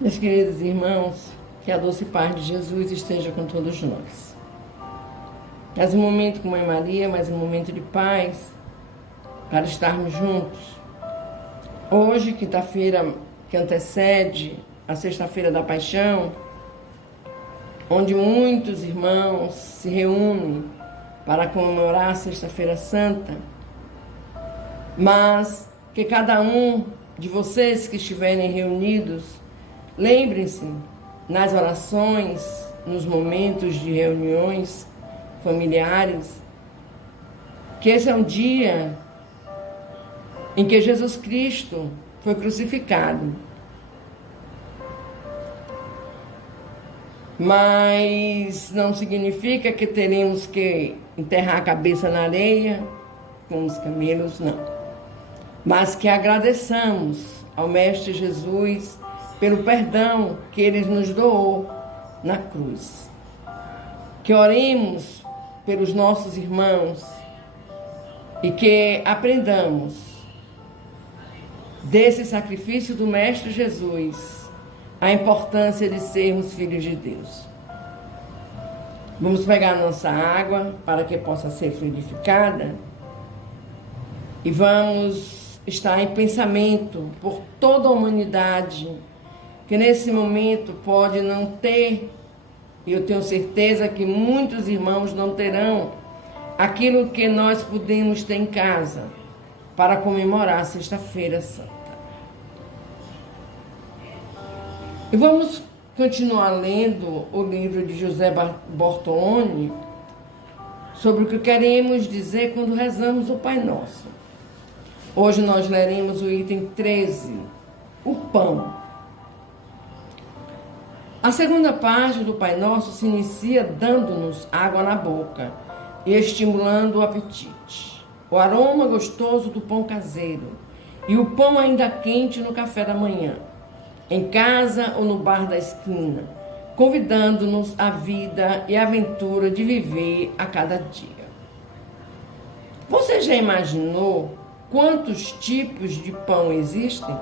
Meus queridos irmãos, que a doce paz de Jesus esteja com todos nós. Mais um momento com Mãe Maria, mais um momento de paz, para estarmos juntos. Hoje, quinta-feira que antecede a Sexta-feira da Paixão, onde muitos irmãos se reúnem para comemorar a Sexta-feira Santa, mas que cada um de vocês que estiverem reunidos, lembrem-se, nas orações, nos momentos de reuniões familiares, que esse é um dia em que Jesus Cristo foi crucificado. Mas não significa que teremos que enterrar a cabeça na areia com os camelos, não. Mas que agradeçamos ao Mestre Jesus pelo perdão que Ele nos doou na cruz. Que oremos pelos nossos irmãos e que aprendamos desse sacrifício do Mestre Jesus a importância de sermos filhos de Deus. Vamos pegar a nossa água para que possa ser fluidificada e vamos estar em pensamento por toda a humanidade que nesse momento pode não ter, e eu tenho certeza que muitos irmãos não terão, aquilo que nós podemos ter em casa para comemorar a Sexta-feira Santa. E vamos continuar lendo o livro de José Bortoloni sobre o que queremos dizer quando rezamos o Pai Nosso. Hoje nós leremos o item 13, o pão. A segunda parte do Pai Nosso se inicia dando-nos água na boca e estimulando o apetite. O aroma gostoso do pão caseiro e o pão ainda quente no café da manhã, em casa ou no bar da esquina, convidando-nos à vida e à aventura de viver a cada dia. Você já imaginou quantos tipos de pão existem?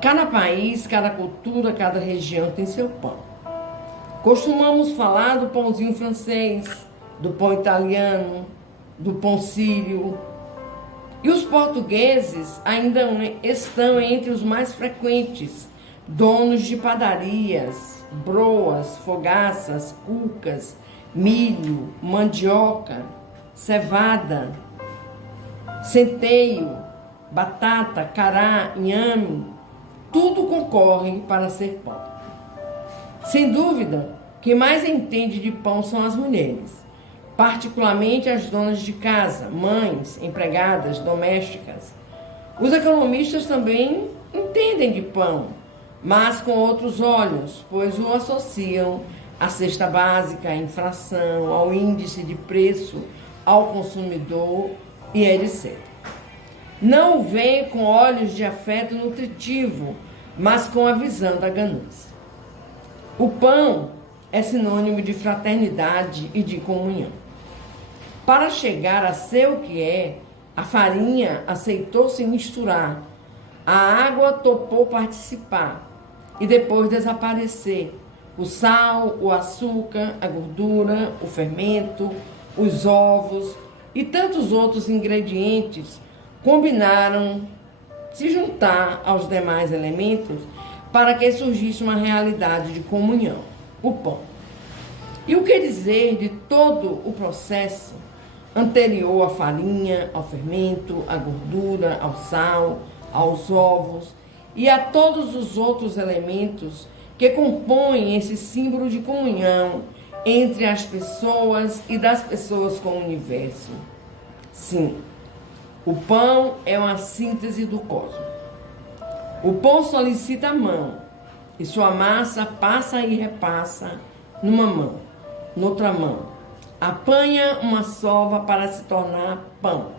Cada país, cada cultura, cada região tem seu pão. Costumamos falar do pãozinho francês, do pão italiano, do pão sírio. E os portugueses ainda estão entre os mais frequentes, donos de padarias, broas, fogaças, cucas, milho, mandioca, cevada, centeio, batata, cará, inhame. Tudo concorre para ser pão. Sem dúvida, quem mais entende de pão são as mulheres, particularmente as donas de casa, mães, empregadas, domésticas. Os economistas também entendem de pão, mas com outros olhos, pois o associam à cesta básica, à inflação, ao índice de preço, ao consumidor e etc. Não o veem com olhos de afeto nutritivo, mas com a visão da ganância. O pão é sinônimo de fraternidade e de comunhão. Para chegar a ser o que é, a farinha aceitou se misturar, a água topou participar e depois desaparecer. O sal, o açúcar, a gordura, o fermento, os ovos e tantos outros ingredientes combinaram se juntar aos demais elementos para que surgisse uma realidade de comunhão, o pão. E o que dizer de todo o processo anterior à farinha, ao fermento, à gordura, ao sal, aos ovos e a todos os outros elementos que compõem esse símbolo de comunhão entre as pessoas e das pessoas com o universo? Sim, o pão é uma síntese do cosmos. O pão solicita a mão, e sua massa passa e repassa numa mão, noutra mão. Apanha uma sova para se tornar pão.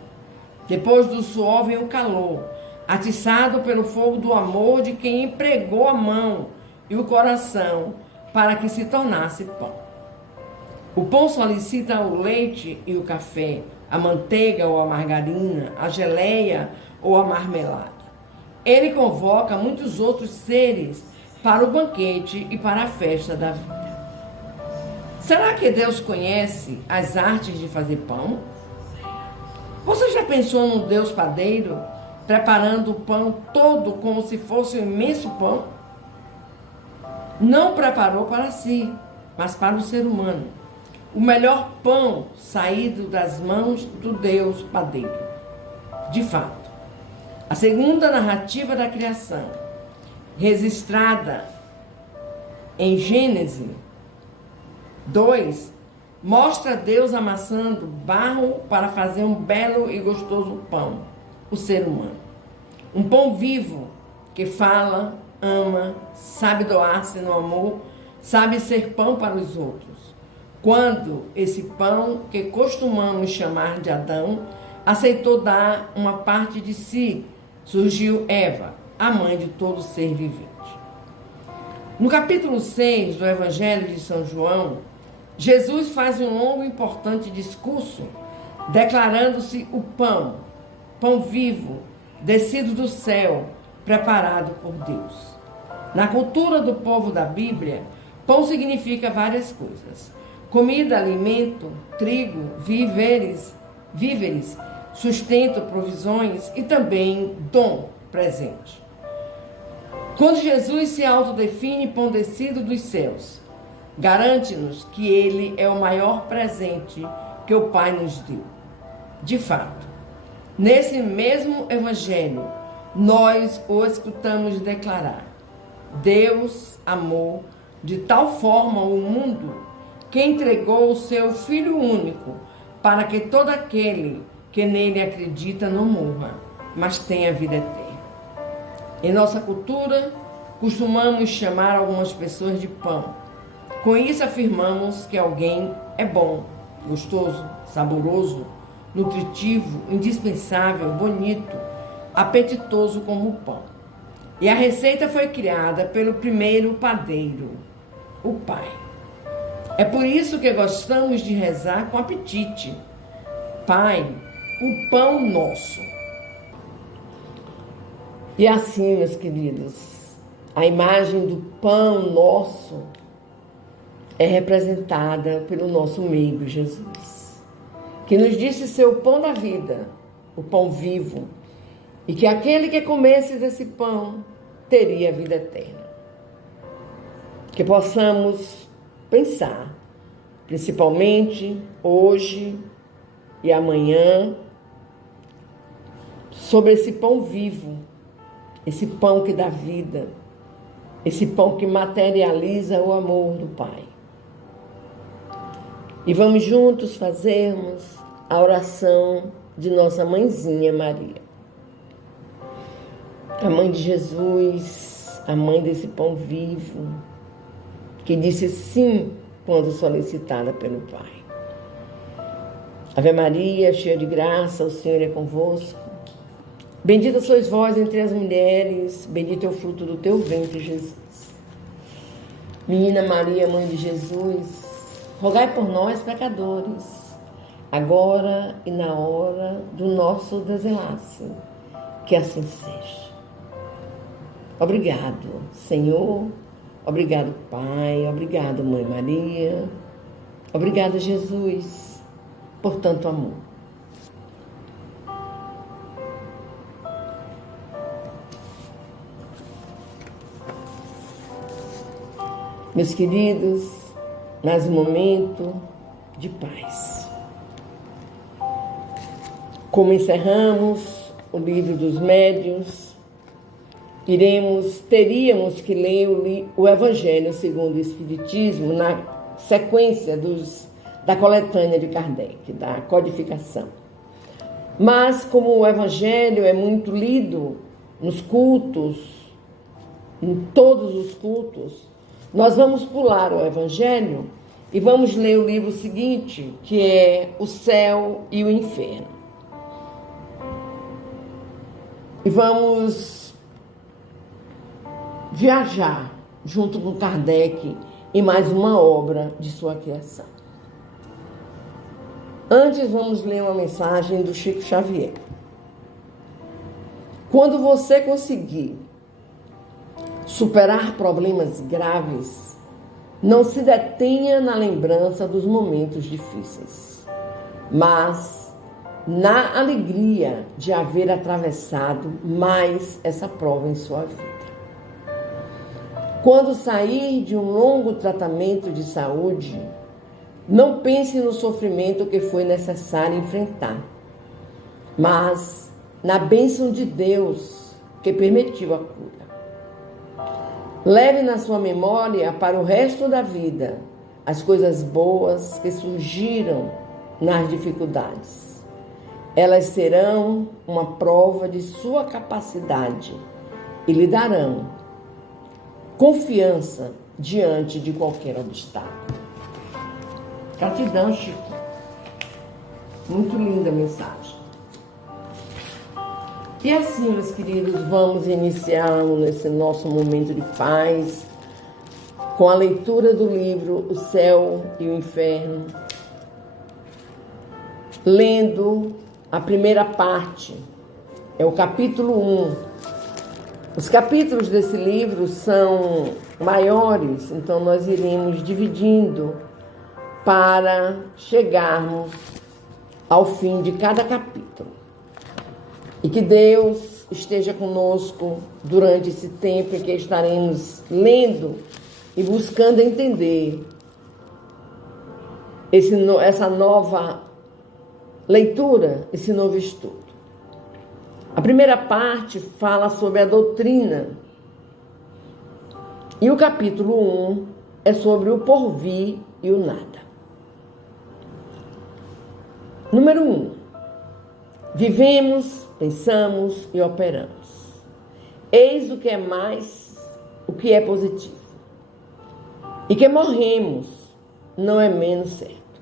Depois do suor vem o calor, atiçado pelo fogo do amor de quem empregou a mão e o coração para que se tornasse pão. O pão solicita o leite e o café, a manteiga ou a margarina, a geleia ou a marmelada. ele convoca muitos outros seres para o banquete e para a festa da vida. Será que Deus conhece as artes de fazer pão? Você já pensou num Deus padeiro preparando o pão todo como se fosse um imenso pão? Não preparou para si, mas para o ser humano. O melhor pão saído das mãos do Deus padeiro. De fato, a segunda narrativa da criação, registrada em Gênesis 2, mostra Deus amassando barro para fazer um belo e gostoso pão, o ser humano. Um pão vivo que fala, ama, sabe doar-se no amor, sabe ser pão para os outros. Quando esse pão, que costumamos chamar de Adão, aceitou dar uma parte de si, surgiu Eva, a mãe de todo ser vivente. No capítulo 6 do Evangelho de São João, Jesus faz um longo e importante discurso, declarando-se o pão vivo, descido do céu, preparado por Deus. Na cultura do povo da Bíblia, pão significa várias coisas: comida, alimento, trigo, víveres, sustento, provisões e também dom, presente. Quando Jesus se autodefine pão descido dos céus, garante-nos que ele é o maior presente que o Pai nos deu. De fato, nesse mesmo Evangelho, nós o escutamos declarar: Deus amou de tal forma o mundo que entregou o seu Filho único, para que todo aquele que nele acredita não morra, mas tenha vida eterna. Em nossa cultura, costumamos chamar algumas pessoas de pão. Com isso afirmamos que alguém é bom, gostoso, saboroso, nutritivo, indispensável, bonito, apetitoso como o pão. E a receita foi criada pelo primeiro padeiro, o Pai. É por isso que gostamos de rezar com apetite: Pai, o pão nosso. E assim, meus queridos, a imagem do pão nosso é representada pelo nosso meigo Jesus, que nos disse ser o pão da vida, o pão vivo, e que aquele que comesse desse pão teria vida eterna. Que possamos pensar, principalmente hoje e amanhã, sobre esse pão vivo, esse pão que dá vida, esse pão que materializa o amor do Pai. E vamos juntos fazermos a oração de nossa mãezinha Maria, a mãe de Jesus, a mãe desse pão vivo, que disse sim quando solicitada pelo Pai. Ave Maria, cheia de graça, o Senhor é convosco. Bendita sois vós entre as mulheres, bendito é o fruto do teu ventre, Jesus. Menina Maria, mãe de Jesus, rogai por nós, pecadores, agora e na hora do nosso desenlace. Que assim seja. Obrigado, Senhor. Obrigado, Pai. Obrigado, Mãe Maria. Obrigado, Jesus, por tanto amor. Meus queridos, mais um momento de paz. Como encerramos o livro dos médiuns, teríamos que ler o Evangelho segundo o Espiritismo na sequência da coletânea de Kardec, da codificação. Mas como o Evangelho é muito lido nos cultos, em todos os cultos, nós vamos pular o Evangelho e vamos ler o livro seguinte, que é O Céu e o Inferno. E vamos viajar junto com Kardec em mais uma obra de sua criação. Antes, vamos ler uma mensagem do Chico Xavier. Quando você conseguir superar problemas graves, não se detenha na lembrança dos momentos difíceis, mas na alegria de haver atravessado mais essa prova em sua vida. Quando sair de um longo tratamento de saúde, não pense no sofrimento que foi necessário enfrentar, mas na bênção de Deus que permitiu a cura. Leve na sua memória para o resto da vida as coisas boas que surgiram nas dificuldades. Elas serão uma prova de sua capacidade e lhe darão confiança diante de qualquer obstáculo. Gratidão, Chico. Muito linda a mensagem. E assim, meus queridos, vamos iniciar nesse nosso momento de paz com a leitura do livro O Céu e o Inferno, lendo a primeira parte, é o capítulo 1. Os capítulos desse livro são maiores, então nós iremos dividindo para chegarmos ao fim de cada capítulo. E que Deus esteja conosco durante esse tempo em que estaremos lendo e buscando entender essa nova leitura, esse novo estudo. A primeira parte fala sobre a doutrina e o capítulo 1 é sobre o porvir e o nada. Número 1. Vivemos, pensamos e operamos. Eis o que é mais, o que é positivo. E que morremos não é menos certo.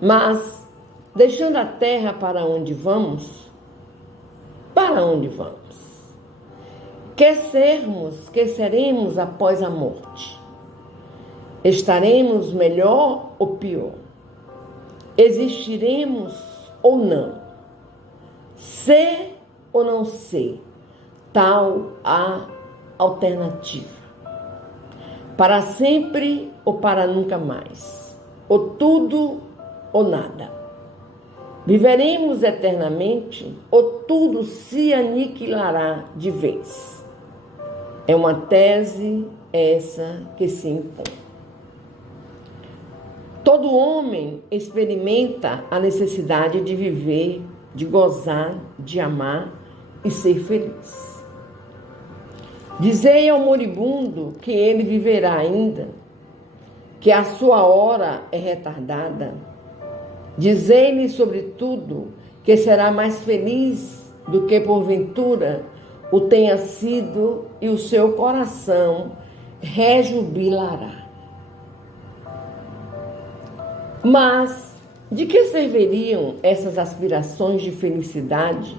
Mas, deixando a terra para onde vamos, para onde vamos? Que seremos após a morte? Estaremos melhor ou pior? Existiremos ou não? Ser ou não ser? Tal a alternativa. Para sempre ou para nunca mais? Ou tudo ou nada? Viveremos eternamente ou tudo se aniquilará de vez? É uma tese essa que se impõe. Todo homem experimenta a necessidade de viver, de gozar, de amar e ser feliz. Dizei ao moribundo que ele viverá ainda, que a sua hora é retardada. Dizei-lhe, sobretudo, que será mais feliz do que porventura o tenha sido e o seu coração rejubilará. Mas de que serviriam essas aspirações de felicidade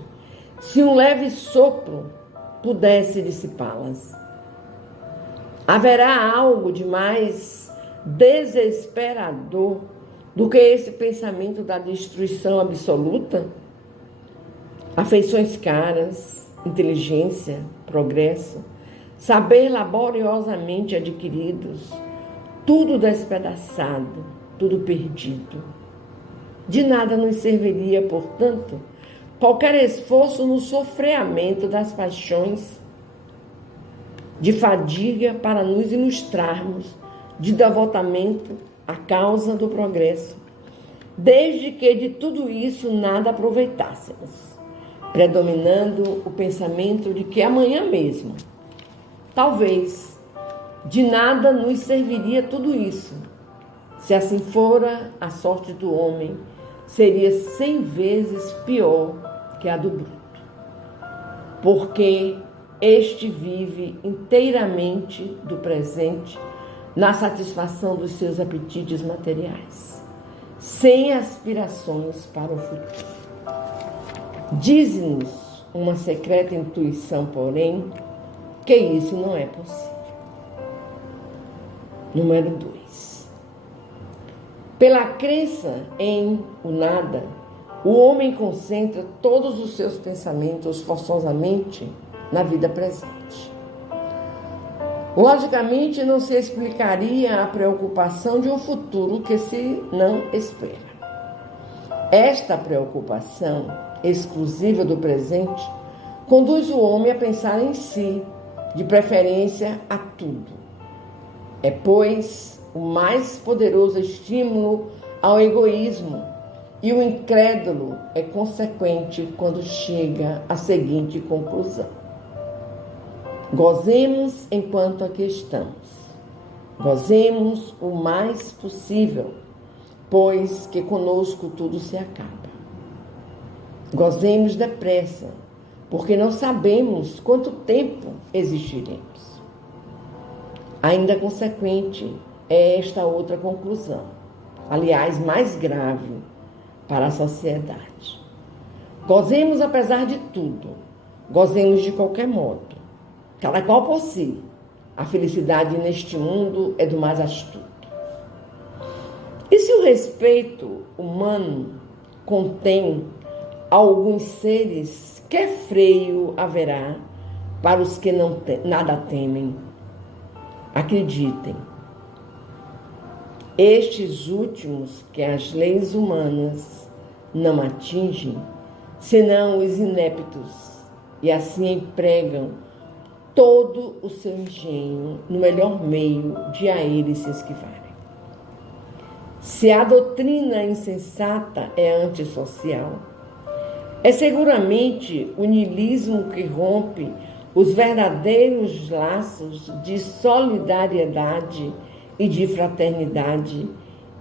se um leve sopro pudesse dissipá-las? Haverá algo de mais desesperador do que esse pensamento da destruição absoluta? Afeições caras, inteligência, progresso, saber laboriosamente adquiridos, tudo despedaçado, tudo perdido. De nada nos serviria, portanto, qualquer esforço no sofreamento das paixões, de fadiga para nos ilustrarmos de devotamento à causa do progresso, desde que de tudo isso nada aproveitássemos, predominando o pensamento de que amanhã mesmo, talvez, de nada nos serviria tudo isso. Se assim fora, a sorte do homem seria 100 vezes pior que a do bruto, porque este vive inteiramente do presente na satisfação dos seus apetites materiais, sem aspirações para o futuro. Diz-nos uma secreta intuição, porém, que isso não é possível. Número 2. Pela crença em o nada, O homem concentra todos os seus pensamentos forçosamente na vida presente. Logicamente, não se explicaria a preocupação de um futuro que se não espera. Esta preocupação exclusiva do presente conduz o homem a pensar em si, de preferência a tudo. É, pois, o mais poderoso estímulo ao egoísmo, e o incrédulo é consequente quando chega à seguinte conclusão: gozemos enquanto aqui estamos. Gozemos o mais possível, pois que conosco tudo se acaba. Gozemos depressa, porque não sabemos quanto tempo existiremos. Ainda consequente é esta outra conclusão, aliás, mais grave para a sociedade. Gozemos apesar de tudo, gozemos de qualquer modo, cada qual por si. A felicidade neste mundo é do mais astuto. E se o respeito humano contém alguns seres, que freio haverá para os que nada temem? Acreditem, estes últimos que as leis humanas não atingem, senão os ineptos, e assim empregam todo o seu engenho no melhor meio de a eles se esquivarem. Se a doutrina insensata é antissocial, é seguramente o niilismo que rompe os verdadeiros laços de solidariedade e de fraternidade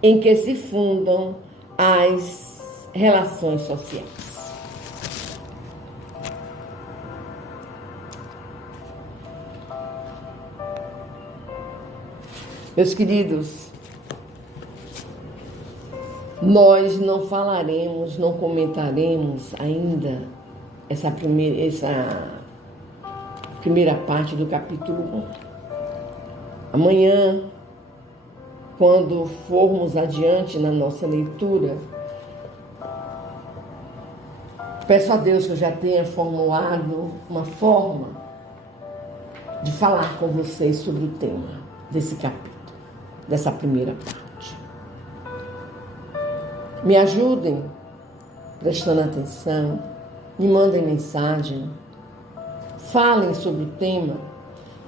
em que se fundam as relações sociais. Meus queridos, nós não falaremos, não comentaremos ainda essa primeira parte do capítulo 1. Amanhã, quando formos adiante na nossa leitura, peço a Deus que eu já tenha formulado uma forma de falar com vocês sobre o tema desse capítulo, dessa primeira parte. Me ajudem prestando atenção, me mandem mensagem, falem sobre o tema.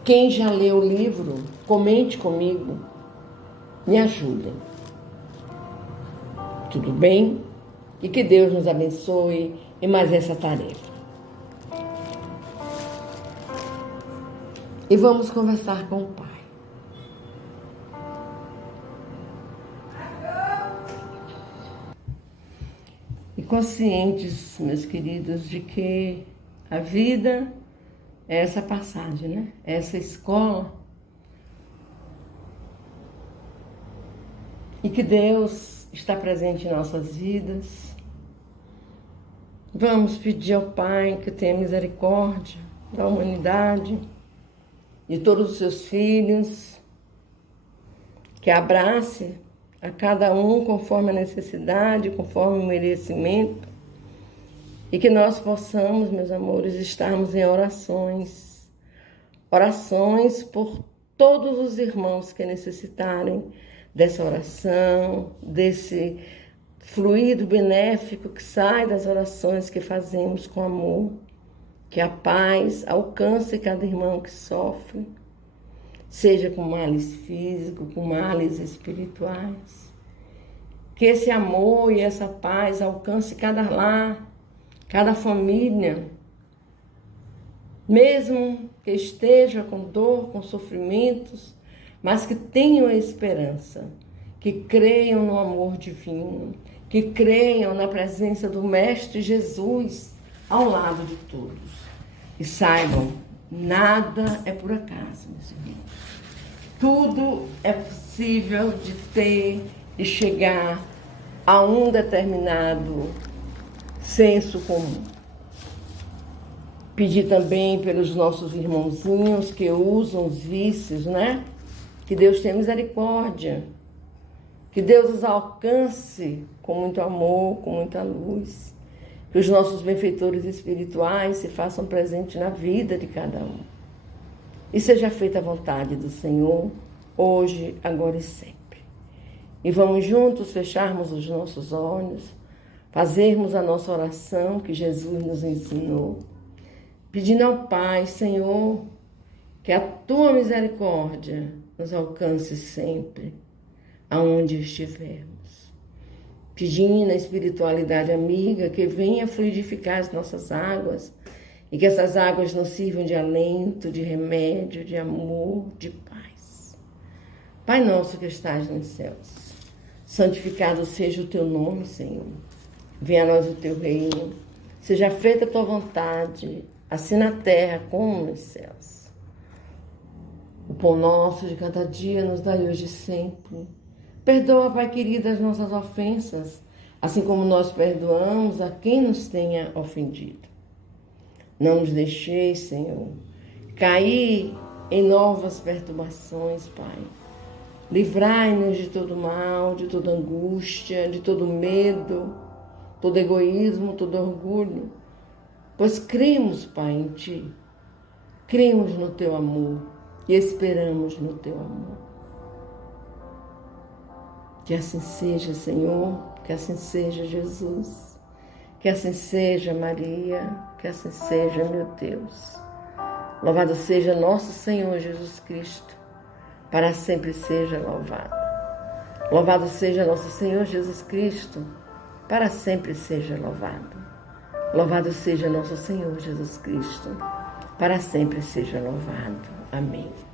Quem já leu o livro, comente comigo, me ajudem. Tudo bem? E que Deus nos abençoe em mais essa tarefa. E vamos conversar com o Pai. E conscientes, meus queridos, de que a vida é essa passagem, né? É essa escola. E que Deus está presente em nossas vidas. Vamos pedir ao Pai que tenha misericórdia da humanidade, de todos os seus filhos, que abrace a cada um conforme a necessidade, conforme o merecimento, e que nós possamos, meus amores, estarmos em orações por todos os irmãos que necessitarem dessa oração, desse fluido benéfico que sai das orações que fazemos com amor, que a paz alcance cada irmão que sofre, seja com males físicos, com males espirituais. Que esse amor e essa paz alcance cada lar, cada família, mesmo que esteja com dor, com sofrimentos, mas que tenham a esperança, que creiam no amor divino, que creiam na presença do Mestre Jesus ao lado de todos. E saibam, nada é por acaso, meus irmãos. Tudo é possível de ter e chegar a um determinado senso comum. Pedir também pelos nossos irmãozinhos que usam os vícios, né? Que Deus tenha misericórdia Que Deus os alcance com muito amor, com muita luz. Que os nossos benfeitores espirituais se façam presentes na vida de cada um. E seja feita a vontade do Senhor, hoje, agora e sempre. E vamos juntos fecharmos os nossos olhos, fazermos a nossa oração que Jesus nos ensinou, pedindo ao Pai, Senhor, que a Tua misericórdia nos alcance sempre, aonde estivermos. Pedindo a espiritualidade amiga que venha fluidificar as nossas águas e que essas águas nos sirvam de alento, de remédio, de amor, de paz. Pai nosso que estás nos céus, santificado seja o Teu nome, Senhor. Venha a nós o Teu reino, seja feita a Tua vontade, assim na terra como nos céus. O pão nosso de cada dia nos dai hoje e sempre. Perdoa, Pai querido, as nossas ofensas, assim como nós perdoamos a quem nos tenha ofendido. Não nos deixeis, Senhor, cair em novas perturbações, Pai. Livrai-nos de todo mal, de toda angústia, de todo medo, todo egoísmo, todo orgulho, pois cremos, Pai, em Ti. Cremos no Teu amor e esperamos no Teu amor. Que assim seja, Senhor, que assim seja, Jesus, que assim seja, Maria, que assim seja, meu Deus. Louvado seja nosso Senhor Jesus Cristo, para sempre seja louvado. Louvado seja nosso Senhor Jesus Cristo, para sempre seja louvado. Louvado seja nosso Senhor Jesus Cristo, para sempre seja louvado. Amém.